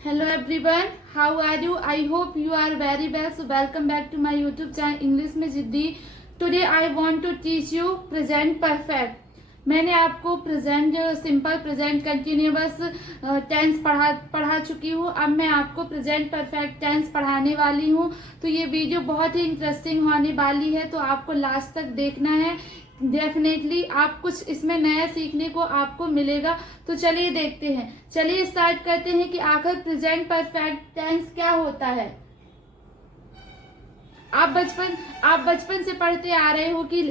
Hello everyone, how are you? I hope you are very well. So welcome back to my YouTube channel English में जिद्दी. Today I want to teach you present perfect. मैंने आपको present simple present continuous tense पढ़ा चुकी हूँ. अब मैं आपको प्रेजेंट परफेक्ट टेंस पढ़ाने वाली हूँ. तो ये वीडियो बहुत ही इंटरेस्टिंग होने वाली है, तो आपको लास्ट तक देखना है. डेफिनेटली आप कुछ इसमें नया सीखने को आपको मिलेगा. तो चलिए देखते हैं. चलिए स्टार्ट करते हैं कि आखिर प्रेजेंट परफेक्ट टेंस क्या होता है. आप बचपन से पढ़ते आ रहे हो कि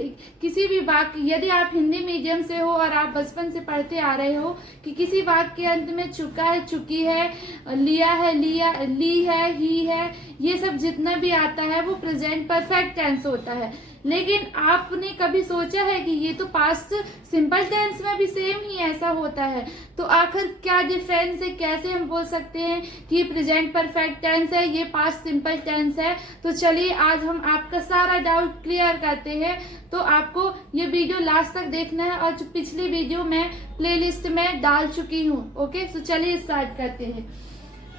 किसी भी वाक्य, यदि आप हिंदी मीडियम से हो और आप बचपन से पढ़ते आ रहे हो कि किसी वाक्य के अंत में चुका है, चुकी है, लिया है, ली है, ही है, ये सब जितना भी आता है वो प्रेजेंट परफेक्ट टेंस होता है. लेकिन आपने कभी सोचा है कि ये तो पास्ट सिंपल टेंस में भी सेम ही ऐसा होता है. तो आखिर क्या डिफरेंस है, कैसे हम बोल सकते हैं कि प्रेजेंट परफेक्ट टेंस है, ये पास्ट सिंपल टेंस है. तो चलिए आज हम आपका सारा डाउट क्लियर करते हैं. तो आपको ये वीडियो लास्ट तक देखना है और जो पिछली वीडियो मैं प्लेलिस्ट में डाल चुकी हूँ. ओके, तो चलिए स्टार्ट करते हैं.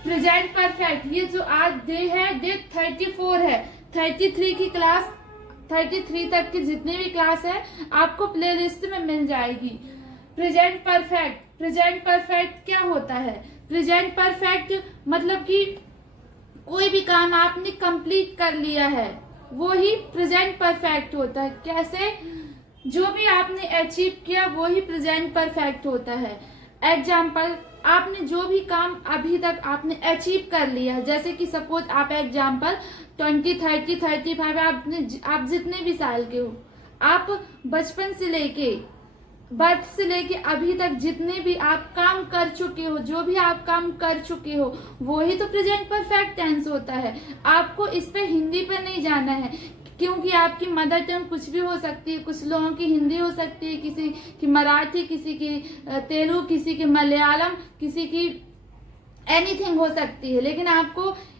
प्रेजेंट परफेक्ट, ये जो आज डे है, डे 34 है. 33 की क्लास, 33 तक की जितनी भी क्लास है आपको प्लेलिस्ट में मिल जाएगी. प्रेजेंट परफेक्ट क्या होता है. प्रेजेंट परफेक्ट मतलब कि कोई भी काम आपने कंप्लीट कर लिया है वो ही प्रेजेंट परफेक्ट होता है. कैसे, जो भी आपने अचीव किया वो ही प्रेजेंट परफेक्ट होता है. एग्जाम्पल, आपने जो भी काम अभी तक आपने अचीव कर लिया, जैसे कि सपोज आप एग्जाम्पल 20, 30, 35 आप जितने भी साल के हो, आप बचपन से लेके बर्थ से लेके अभी तक जितने भी आप काम कर चुके हो, जो भी आप काम कर चुके हो वो ही तो प्रेजेंट परफेक्ट टेंस होता है. आपको इस पे हिंदी पे नहीं जाना है, क्योंकि आपकी मदर टंग कुछ भी हो सकती है. कुछ लोगों की हिंदी हो सकती है, किसी की मराठी, किसी की तेलुगु, किसी की मलयालम, किसी की एनीथिंग हो सकती है. लेकिन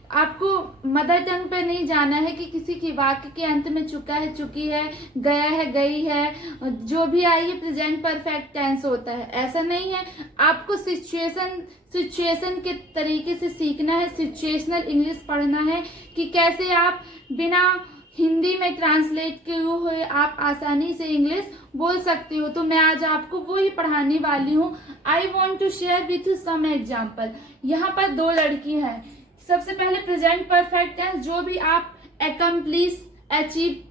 आपको मदर टंग पे नहीं जाना है कि किसी की वाक्य के अंत में चुका है, चुकी है, गया है, गई है, जो भी आई है प्रेजेंट परफेक्ट टेंस होता है. ऐसा नहीं है. आपको सिचुएशन के तरीके से सीखना है, सिचुएशनल इंग्लिश पढ़ना है कि कैसे आप बिना हिंदी में ट्रांसलेट किए हुए आप आसानी से इंग्लिश बोल सकते हो. तो मैं आज आपको वो ही पढ़ाने वाली हूँ. I want to share with you some example. यहाँ पर दो लड़की हैं. सबसे पहले प्रेजेंट परफेक्ट टेंस, जो भी आप अकम्प्लिश, अचीव,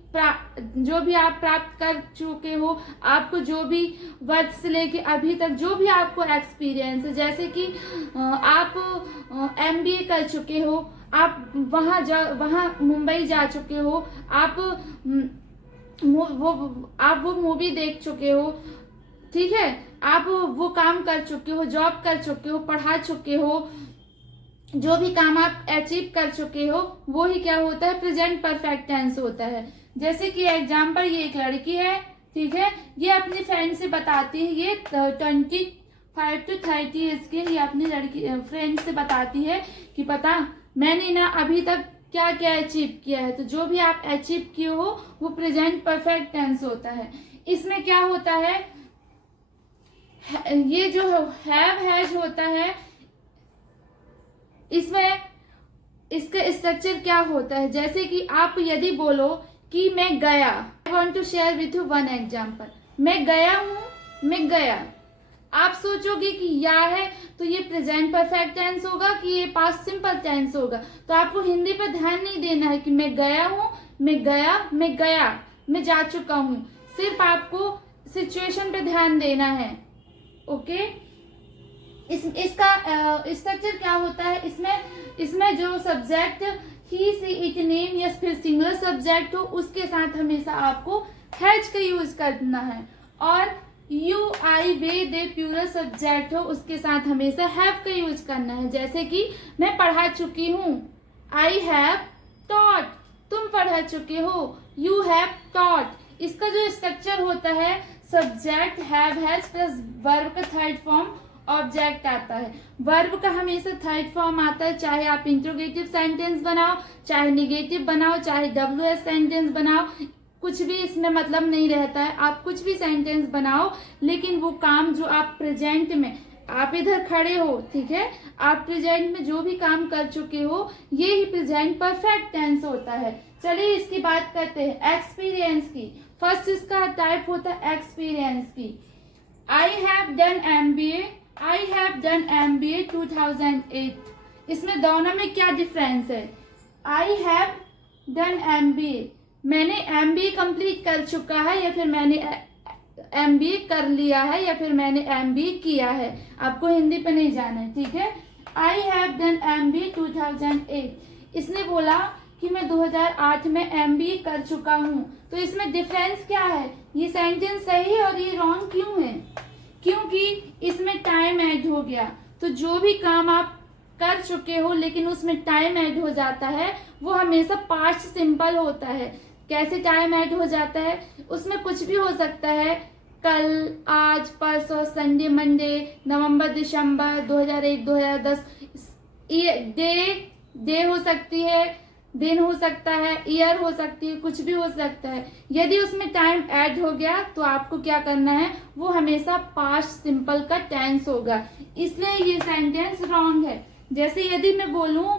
जो भी आप प्राप्त कर चुके हो, आपको जो भी वर्ष से लेके अभी तक जो भी आपको एक्सपीरियंस है, जैसे कि आप MBA कर चुके हो, आप वहाँ मुंबई जा चुके हो, आप वो मूवी देख चुके हो, ठीक है, आप वो काम कर चुके हो, जॉब कर चुके हो, पढ़ा चुके हो, जो भी काम आप अचीव कर चुके हो वो ही क्या होता है, प्रेजेंट परफेक्ट टेंस होता है. जैसे कि एग्जाम्पल, ये एक लड़की है, ठीक है, ये अपनी फ्रेंड से बताती है, ये 25 to 30 एज की, ये अपनी लड़की फ्रेंड से बताती है कि पता मैंने ना अभी तक क्या क्या अचीव किया है. तो जो भी आप अचीव किए हो वो प्रेजेंट परफेक्ट टेंस होता है. इसमें क्या होता है, ये जो हैव हैज होता है, इसमें इसका स्ट्रक्चर क्या होता है. जैसे कि आप यदि बोलो कि मैं गया, I want to share with you one example. मैं गया हूँ, मैं गया. आप सोचोगे कि या है तो ये प्रेजेंट परफेक्ट टेंस होगा कि ये पास्ट सिंपल टेंस होगा. तो आपको हिंदी पर ध्यान नहीं देना है कि मैं गया हूँ, मैं गया, मैं जा चुका हूँ. सिर्फ आपको सिचुएशन पे ध्यान देना है. ओके, इसका स्ट्रक्चर क्या होता है, इसमें जो subject he, she, it, name या फिर सिंगल सब्जेक्ट हो उसके साथ हमेशा आपको हैज का यूज करना है. और you, I, we, they plural subject हो उसके साथ हमेशा हैव का यूज करना है. जैसे कि मैं पढ़ा चुकी हूँ, आई हैव टॉट, तुम पढ़ा चुके हो, यू हैव टॉट. इसका जो स्ट्रक्चर होता है, subject have has plus verb का थर्ड फॉर्म ऑब्जेक्ट आता है. वर्ब का हमेशा थर्ड फॉर्म आता है, चाहे आप इंट्रोगेटिव सेंटेंस बनाओ, चाहे निगेटिव बनाओ, चाहे WS सेंटेंस बनाओ, कुछ भी इसमें मतलब नहीं रहता है. आप कुछ भी सेंटेंस बनाओ, लेकिन वो काम जो आप प्रेजेंट में आप इधर खड़े हो, ठीक है, आप प्रेजेंट में जो भी काम कर चुके हो, ये ही प्रेजेंट परफेक्ट टेंस होता है। चलिए इसकी बात करते हैं एक्सपीरियंस की। फर्स्ट इसका टाइप होता है एक्सपीरियंस की। I have done MBA, I have done MBA 2008। इसमें दोनों में क्या डिफरेंस है? आई हैव डन MBA, मैंने MBA कंप्लीट कर चुका है, या फिर मैंने MBA कर लिया है, या फिर मैंने MBA किया है। आपको हिंदी पे नहीं जाना है, ठीक है। I have done MBA 2008। इसने बोला कि मैं 2008 में MBA कर चुका हूँ। तो इसमें डिफरेंस क्या है? ये सेंटेंस सही है और ये रॉन्ग क्यों है? क्योंकि इसमें टाइम ऐड हो गया। तो जो भी काम आप कर चुके हो लेकिन उसमें टाइम ऐड हो जाता है, वो हमेशा पास्ट सिंपल होता है। कैसे टाइम ऐड हो जाता है? उसमें कुछ भी हो सकता है, कल, आज, परसों, संडे, मंडे, नवंबर, दिसंबर, 2001, 2010। डे हो सकती है, दिन हो सकता है, ईयर हो सकती है, कुछ भी हो सकता है। यदि उसमें टाइम ऐड हो गया तो आपको क्या करना है? वो हमेशा पास्ट सिंपल का टेंस होगा, इसलिए ये सेंटेंस रॉन्ग है। जैसे यदि मैं बोलूं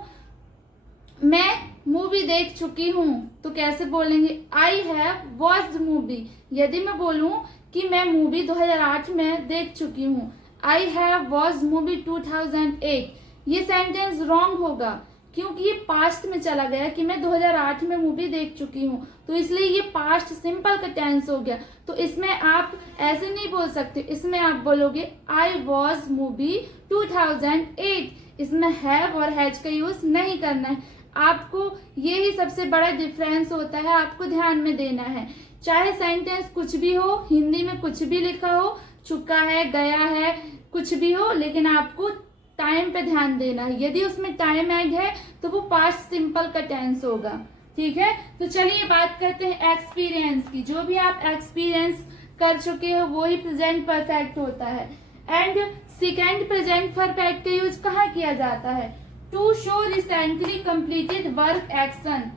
मैं मूवी देख चुकी हूं, तो कैसे बोलेंगे? I have watched movie. यदि मैं बोलूं कि मैं मूवी 2008 में देख चुकी हूं, आई हैव वॉच्ड मूवी 2008, ये सेंटेंस रॉन्ग होगा क्योंकि ये पास्ट में चला गया कि मैं 2008 में मूवी देख चुकी हूँ, तो इसलिए ये पास्ट सिंपल का टेंस हो गया। तो इसमें आप ऐसे नहीं बोल सकते, इसमें आप बोलोगे आई वॉज मूवी 2008। इसमें हैव और हैज का यूज नहीं करना है। आपको यही सबसे बड़ा डिफरेंस होता है, आपको ध्यान में देना है। चाहे सेंटेंस कुछ भी हो, हिंदी में कुछ भी लिखा हो, चुका है, गया है, कुछ भी हो, लेकिन आपको टाइम पे ध्यान देना है। यदि उसमें टाइम ऐड है तो वो पास्ट सिंपल का टेंस होगा, ठीक है। तो चलिए बात करते हैं एक्सपीरियंस की। जो भी आप एक्सपीरियंस कर चुके हो वो ही प्रेजेंट परफेक्ट होता है। एंड सेकेंड प्रेजेंट परफेक्ट का यूज कहाँ किया जाता है? To show recently completed work action,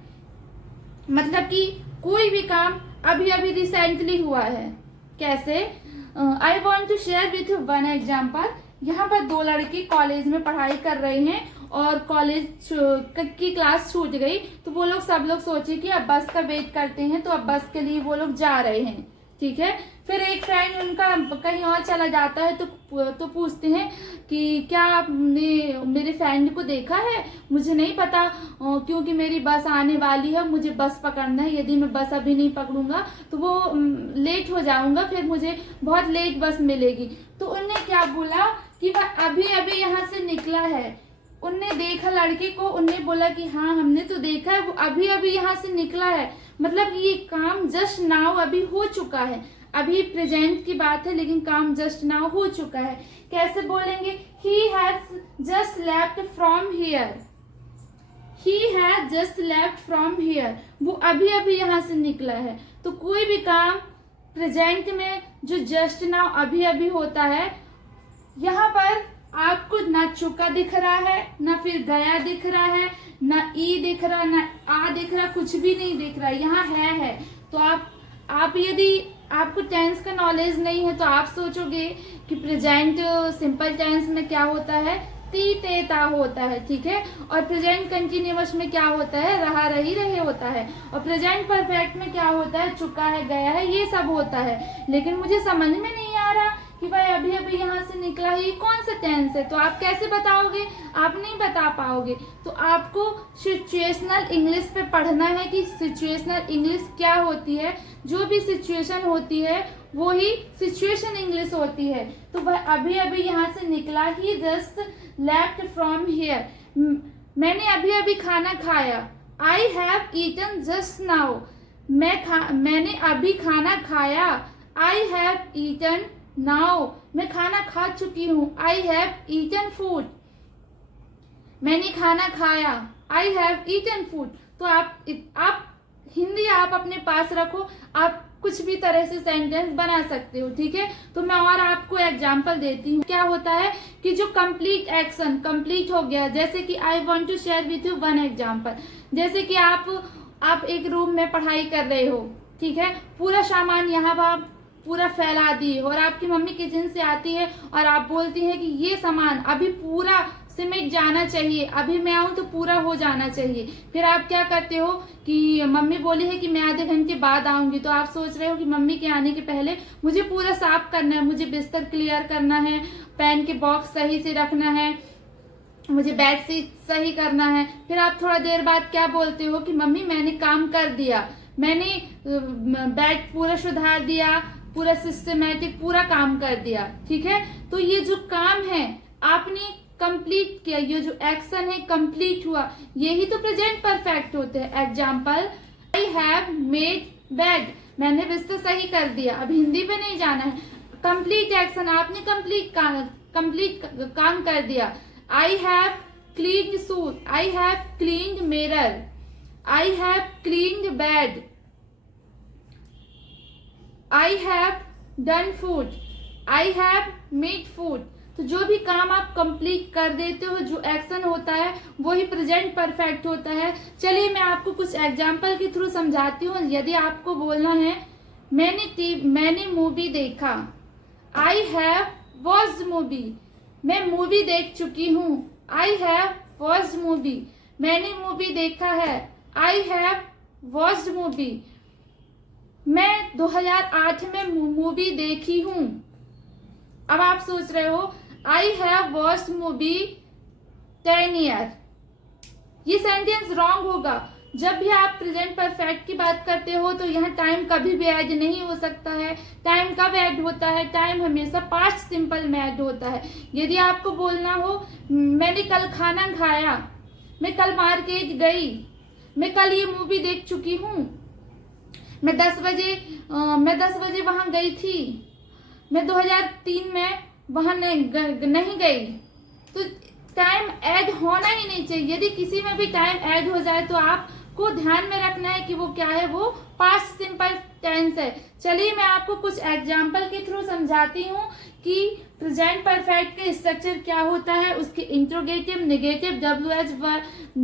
मतलब कि कोई भी काम अभी अभी रिसेंटली हुआ है। कैसे? I want to share with one example. यहाँ पर दो लड़के कॉलेज में पढ़ाई कर रहे हैं और कॉलेज की क्लास छूट गई, तो वो लोग सब लोग सोचे कि अब बस का वेट करते हैं, तो अब बस के लिए वो लोग जा रहे हैं, ठीक है। फिर एक फ्रेंड उनका कहीं और चला जाता है, तो पूछते हैं कि क्या आपने मेरे फ्रेंड को देखा है? मुझे नहीं पता, क्योंकि मेरी बस आने वाली है, मुझे बस पकड़ना है। यदि मैं बस अभी नहीं पकड़ूंगा तो वो लेट हो जाऊंगा, फिर मुझे बहुत लेट बस मिलेगी। तो उनने क्या बोला कि वह अभी अभी यहाँ से निकला है। उनने देखा लड़के को, उनने बोला कि हाँ हमने तो देखा है, वो अभी अभी यहाँ से निकला है। मतलब ये काम जस्ट नाउ अभी हो चुका है। अभी प्रेजेंट की बात है लेकिन काम जस्ट नाउ हो चुका है। कैसे बोलेंगे? He has just left from here. He has just left from here. वो अभी अभी यहाँ से निकला है। तो कोई भी काम प्रेजेंट में जो जस्ट नाउ अभी अभी होता है, यहाँ पर आपको ना चुका दिख रहा है, ना फिर गया दिख रहा है, ना ई दिख रहा, ना आ दिख रहा, कुछ भी नहीं दिख रहा, यहाँ है। तो आप यदि आपको टेंस का नॉलेज नहीं है तो आप सोचोगे कि प्रेजेंट सिंपल टेंस में क्या होता है? ती ते ता होता है, ठीक है। और प्रेजेंट कंटिन्यूअस में क्या होता है? रहा रही रहे होता है। और प्रेजेंट परफेक्ट में क्या होता है? चुका है, गया है, ये सब होता है। लेकिन मुझे समझ में नहीं आ रहा कि भाई अभी अभी यहाँ से निकला है, ये कौन सा टेंस है? तो आप कैसे बताओगे? आप नहीं बता पाओगे। तो आपको सिचुएशनल इंग्लिश पे पढ़ना है कि सिचुएशनल इंग्लिश क्या होती है। जो भी सिचुएशन होती है वो ही सिचुएशन इंग्लिश होती है। तो वह अभी अभी यहाँ से निकला, he just left from here. मैंने अभी अभी खाना खाया, I have eaten just now. मैंने अभी खाना खाया, आई हैव ईटन नाउ। मैं खाना खा चुकी हूँ, आई हैव ईटन फूड। मैंने खाना खाया, आई हैव ईटन फूड। तो आप हिंदी आप अपने पास रखो, आप कुछ भी तरह से सेंटेंस बना सकते हो, ठीक है। तो मैं और आपको एग्जांपल देती हूँ। क्या होता है कि जो कंप्लीट एक्शन कंप्लीट हो गया, जैसे कि I want to share with you one example. जैसे कि आप एक रूम में पढ़ाई कर रहे हो, ठीक है। पूरा सामान यहाँ पूरा फैला दी और आपकी मम्मी किचन से आती है और आप बोलती हैं कि ये सामान अभी पूरा सिमट जाना चाहिए, अभी मैं आऊं तो पूरा हो जाना चाहिए। फिर आप क्या करते हो कि मम्मी बोली है कि मैं आधे घंटे बाद आऊंगी, तो आप सोच रहे हो कि मम्मी के आने के पहले मुझे पूरा साफ करना है, मुझे बिस्तर क्लियर करना है, पेन के बॉक्स सही से रखना है, मुझे बेड शीट सही करना है। फिर आप थोड़ा देर बाद क्या बोलते हो कि मम्मी मैंने काम कर दिया, मैंने बेड पूरा सुधार दिया, पूरा सिस्टमेटिक पूरा काम कर दिया। ठीक है, तो ये जो काम है आपने कंप्लीट किया, ये जो एक्शन है कंप्लीट हुआ, यही तो प्रेजेंट परफेक्ट होते हैं। Example, I have made bed, मैंने बिस्तर सही कर दिया। अब हिंदी पे नहीं जाना है, कंप्लीट एक्शन, आपने कंप्लीट काम कर दिया। I have cleaned suit, I have cleaned mirror, I have cleaned bed, I have done food, I have made food. तो जो भी काम आप कंप्लीट कर देते हो, जो एक्शन होता है वही प्रेजेंट परफेक्ट होता है। चलिए मैं आपको कुछ एग्जाम्पल के थ्रू समझाती हूँ। यदि आपको बोलना है मैंने मूवी देखा, आई हैव वॉच्ड मूवी, मैं मूवी देख चुकी हूँ, आई हैव वॉच्ड मूवी, मैंने मूवी देखा है, आई हैव वॉच्ड मूवी, मैं 2008 में मूवी देखी हूँ। अब आप सोच रहे हो I have watched movie 10 year, ये सेंटेंस रॉन्ग होगा। जब भी आप प्रेजेंट परफेक्ट की बात करते हो तो यहाँ टाइम कभी भी ऐड नहीं हो सकता है। टाइम कब ऐड होता है? टाइम हमेशा पास्ट सिंपल में ऐड होता है। यदि आपको बोलना हो मैंने कल खाना खाया, मैं कल मार्केट गई, मैं कल ये मूवी देख चुकी हूँ, मैं 10 बजे वहां गई थी, मैं 2003 में वहां नहीं गई, तो टाइम ऐड होना ही नहीं चाहिए। यदि किसी में भी टाइम ऐड हो जाए तो आपको ध्यान में रखना है कि वो क्या है, वो पास्ट सिंपल टेंस है। चलिए मैं आपको कुछ एग्जाम्पल के थ्रू समझाती हूँ कि प्रेजेंट परफेक्ट का स्ट्रक्चर क्या होता है, उसके इंट्रोगेटिव, नेगेटिव,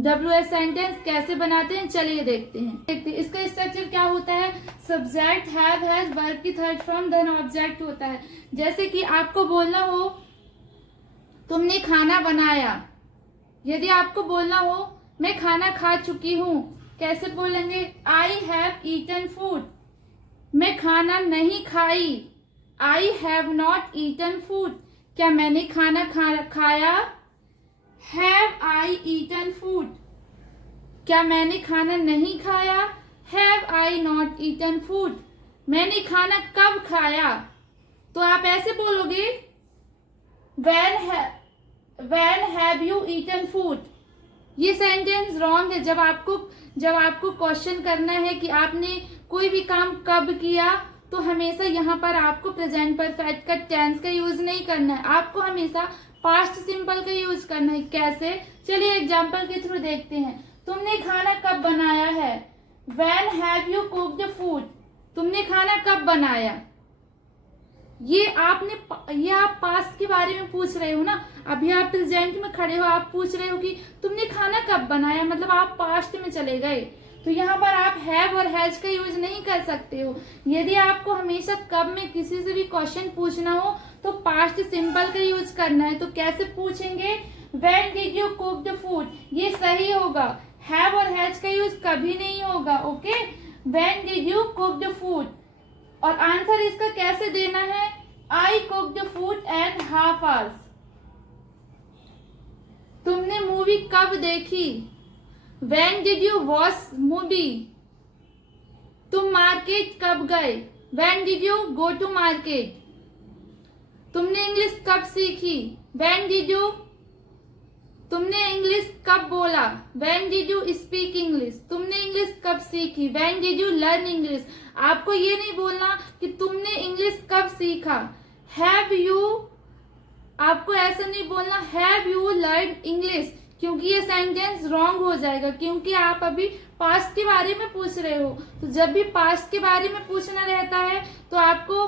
WH सेंटेंस कैसे बनाते हैं। चलिए देखते हैं। इसका स्ट्रक्चर क्या होता है, सब्जेक्ट, हैव, हैज, वर्ब की थर्ड फॉर्म, देन ऑब्जेक्ट होता है। जैसे कि आपको बोलना हो तुमने खाना बनाया, यदि आपको बोलना हो मैं खाना खा चुकी हूँ, कैसे बोलेंगे, आई हैव ईटन फूड, मैं खाना नहीं खाई, I have not eaten food, क्या मैंने खाना खाया, हैव आई ईटन फूड, क्या मैंने खाना नहीं खाया, have I not eaten food, मैंने खाना कब खाया। तो आप ऐसे बोलोगे when have you eaten food। ये सेंटेंस रॉन्ग है। जब आपको क्वेश्चन करना है कि आपने कोई भी काम कब किया, तो हमेशा यहाँ पर आपको प्रेजेंट परफेक्ट का टेंस का यूज नहीं करना है, आपको हमेशा पास्ट सिंपल का यूज करना है। कैसे, चलिए एग्जाम्पल के थ्रू देखते हैं। तुमने खाना कब बनाया है, when have you cooked food, तुमने खाना कब बनाया। ये आप पास्ट के बारे में पूछ रहे हो ना, अभी आप प्रेजेंट में खड़े हो, आप पूछ रहे हो कि तुमने खाना कब बनाया, मतलब आप पास्ट में चले गए। तो यहाँ पर आप हैव और हैज का यूज नहीं कर सकते हो। यदि आपको हमेशा कब में किसी से भी क्वेश्चन पूछना हो तो पास्ट सिंपल का यूज करना है। तो कैसे पूछेंगे, when did you cook the food, ये सही होगा। हैव और हैज का यूज कभी नहीं होगा। Okay, when did you cook the food. और आंसर इसका कैसे देना है, I cook the food at half hours. तुमने मूवी कब देखी, when did you watch movie. तुम मार्केट कब गए, when did you go to market. तुमने इंग्लिश कब सीखी, व्हेन डिड यू। तुमने इंग्लिश कब बोला, when did you speak English. तुमने इंग्लिश कब सीखी, when did you learn English. आपको ये नहीं बोलना कि तुमने इंग्लिश कब सीखा, हैव यू, आपको ऐसा नहीं बोलना हैव यू लर्न इंग्लिश, क्योंकि ये सेंटेंस रॉन्ग हो जाएगा, क्योंकि आप अभी पास्ट के बारे में पूछ रहे हो। तो जब भी पास्ट के बारे में पूछना रहता है तो आपको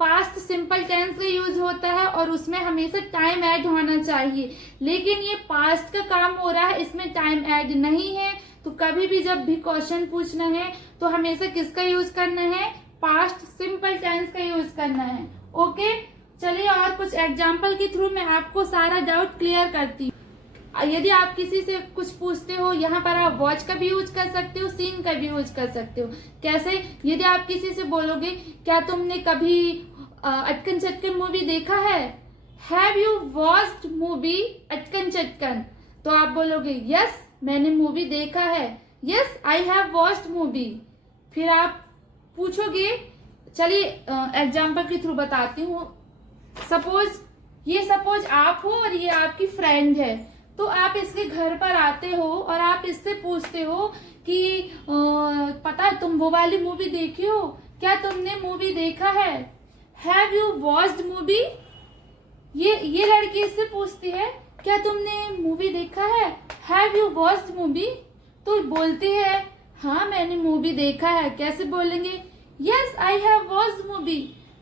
पास्ट सिंपल टेंस का यूज होता है और उसमें हमेशा टाइम ऐड होना चाहिए। लेकिन ये पास्ट का काम हो रहा है, इसमें टाइम ऐड नहीं है। तो कभी भी जब भी क्वेश्चन पूछना है तो हमेशा किसका यूज करना है, पास्ट सिंपल टेंस का यूज करना है। ओके, चलिए और कुछ एग्जाम्पल के थ्रू मैं आपको सारा डाउट क्लियर करती हूँ। यदि आप किसी से कुछ पूछते हो, यहाँ पर आप वॉच का भी यूज कर सकते हो, सीन का भी यूज कर सकते हो। कैसे? यदि आप किसी से बोलोगे क्या तुमने कभी अटकन चटकन मूवी देखा है, हैव यू वॉच्ड मूवी अटकन चटकन, तो आप बोलोगे यस मैंने मूवी देखा है, yes I have watched movie. फिर आप पूछोगे, चलिए एग्जाम्पल के थ्रू बताती हूँ। सपोज आप हो और ये आपकी फ्रेंड है, तो आप इसके घर पर आते हो और आप इससे पूछते हो कि पता है तुम वो वाली मूवी देखी हो, क्या तुमने मूवी देखा है, हैव यू वॉच्ड मूवी। ये लड़की इससे पूछती है क्या तुमने मूवी देखा है, हैव यू वॉच्ड मूवी, तो बोलती है हाँ मैंने मूवी देखा है। कैसे बोलेंगे? Yes I have watched movie.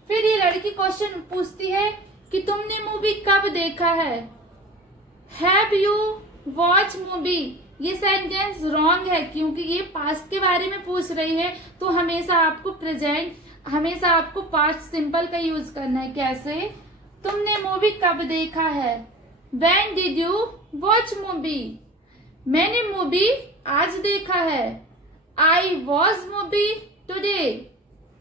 फिर ये लड़की क्वेश्चन पूछती है कि तुमने मूवी कब देखा है, हैव यू वॉच मूवी। ये सेंटेंस रॉन्ग है क्योंकि ये पास्ट के बारे में पूछ रही है, तो हमेशा आपको पास्ट सिंपल का यूज करना है। कैसे? तुमने मूवी कब देखा है, when did you watch movie. मैंने मूवी आज देखा है, आई वॉच मूवी टुडे।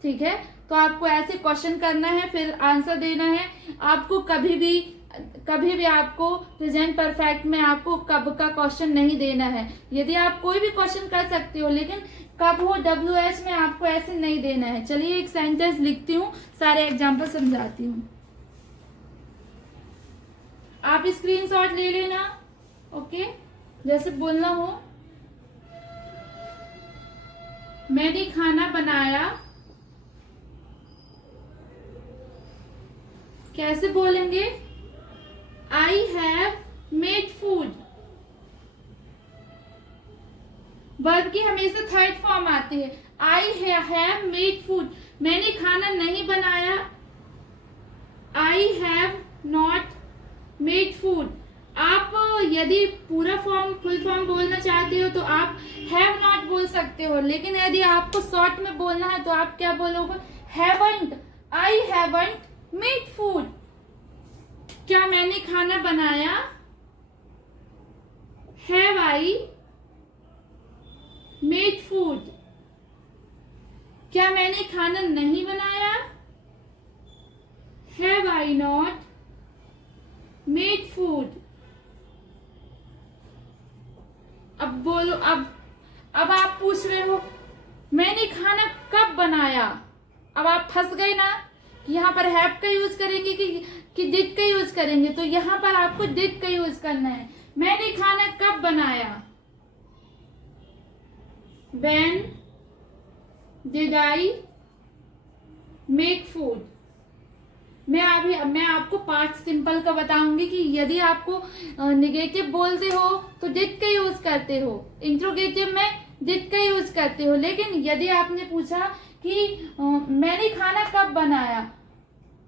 ठीक है, तो आपको ऐसे क्वेश्चन करना है, फिर आंसर देना है। आपको कभी भी आपको प्रेजेंट परफेक्ट में आपको कब का क्वेश्चन नहीं देना है। यदि आप कोई भी क्वेश्चन कर सकते हो, लेकिन कब हो WH में आपको ऐसे नहीं देना है। चलिए एक सेंटेंस लिखती हूँ, सारे एग्जाम्पल समझाती हूँ, आप स्क्रीनशॉट ले लेना। ओके, जैसे बोलना हो, मैंने खाना बनाया। कैसे बोलेंगे? I have made food. Verb की हमेशा थर्ड फॉर्म आती है। आई हैव मेड फूड, मैंने खाना नहीं बनाया, आई हैव नॉट मेड फूड। आप यदि फुल फॉर्म बोलना चाहते हो तो आप हैव नॉट बोल सकते हो, लेकिन यदि आपको शॉर्ट में बोलना है तो आप क्या बोलोगे? Haven't, I haven't made food. क्या मैंने खाना बनाया, हैव आई मेड फूड। क्या मैंने खाना नहीं बनाया, have I not made food. अब बोलो, अब आप पूछ रहे हो मैंने खाना कब बनाया। अब आप फंस गए ना, यहाँ पर हैव का यूज करेंगे कि डिड का यूज करेंगे, तो यहाँ पर आपको डिड का यूज करना है। मैंने खाना कब बनाया, when did I make food. मैं आपको पार्ट सिंपल का बताऊंगी कि यदि आपको निगेटिव बोलते हो तो डिड का यूज करते हो, इंट्रोगेटिव में डिड का यूज करते हो। लेकिन यदि आपने पूछा कि मैंने खाना कब बनाया,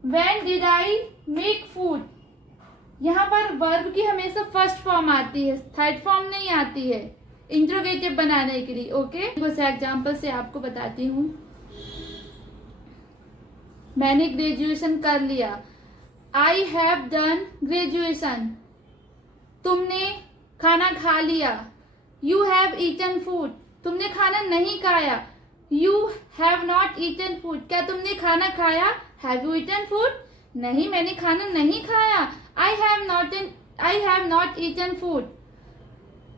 when did I make food, यहाँ पर वर्ब की हमेशा फर्स्ट फॉर्म आती है, थर्ड फॉर्म नहीं आती है इंट्रोगेटिव बनाने के लिए। ओके, कुछ एग्जाम्पल से आपको बताती हूँ। मैंने ग्रेजुएशन कर लिया, आई हैव डन ग्रेजुएशन। तुमने खाना खा लिया, यू हैव ईटन फूड। तुमने खाना नहीं खाया, you have not eaten food. क्या तुमने खाना खाया, हैव यू ईटन फूड। नहीं, मैंने खाना नहीं खाया, I have not eaten food.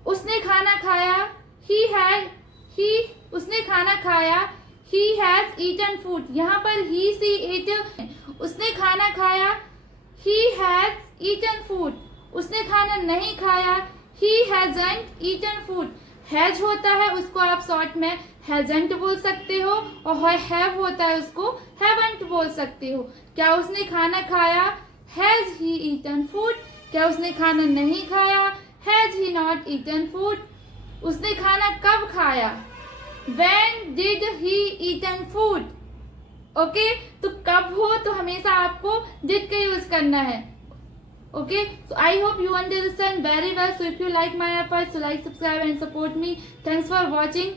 उसने खाना खाया, उसने खाना खाया, he has eaten food। यहाँ पर he से eat, उसने खाना खाया, he has eaten food। उसने खाना नहीं खाया, he hasn't eaten food। Has होता है उसको आप शॉर्ट में हैजंट बोल सकते हो, और हैव होता है उसको हैवंट बोल सकते हो। क्या उसने खाना खाया, हैज ही ईटन फूड। क्या उसने खाना नहीं खाया, has he not eaten food. उसने खाना कब खाया, When did he eaten food? Okay, तो कब हो तो हमेशा आपको did का यूज करना है। Okay, so I hope you understand very well. So if you like my efforts, so like, subscribe and support me. Thanks for watching.